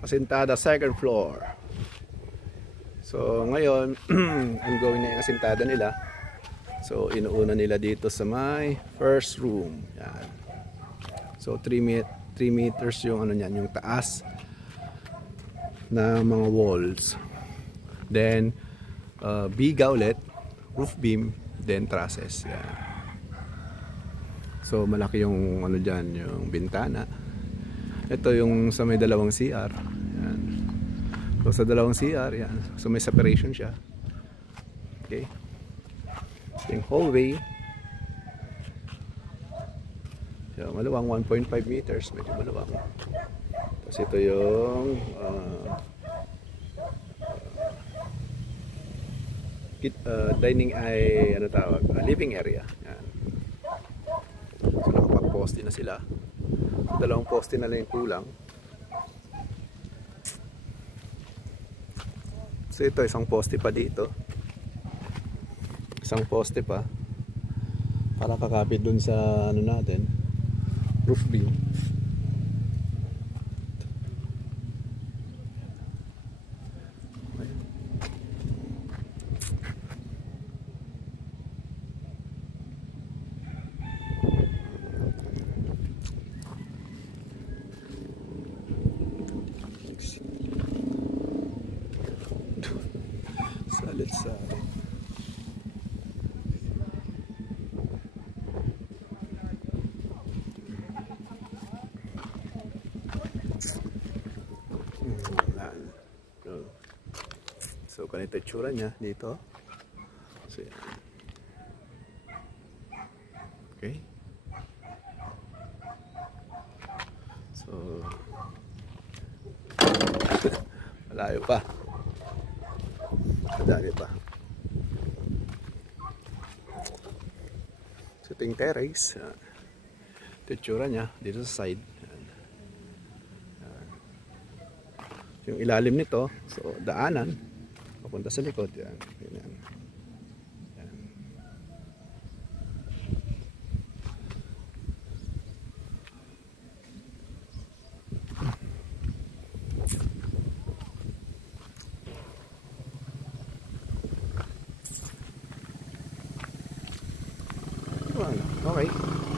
Asintada second floor. So ngayon, ongoing na yung asintada nila. So inuuna nila dito sa may first room. Yan. So 3 meters yung ano niyan, yung taas na mga walls. Then biga ulit, roof beam, then trusses. Yan. So malaki yung ano diyan, yung bintana. Ito yung sa may dalawang CR. Yan. So sa dalawang CR, yan. So may separation siya. Okay. So yung hallway. So maluwang 1.5 meters, medyo maluwang. Tapos ito yung dining ay ano tawag, living area. Yan. So nakapag-poste na sila. Dalawang poste na lang yung kulang. So ito, isang poste pa dito. Isang poste pa para kakapit dun sa ano natin, roof beam. Salit sa so ganito yung tsura niya dito. So yan. Okay, so malayo pa, madali pa. So ito yung terrace. Ito yung tsura niya dito sa side. Yung ilalim nito, so daanan papunta sa likod. Yan. Yan. Yan. Okay.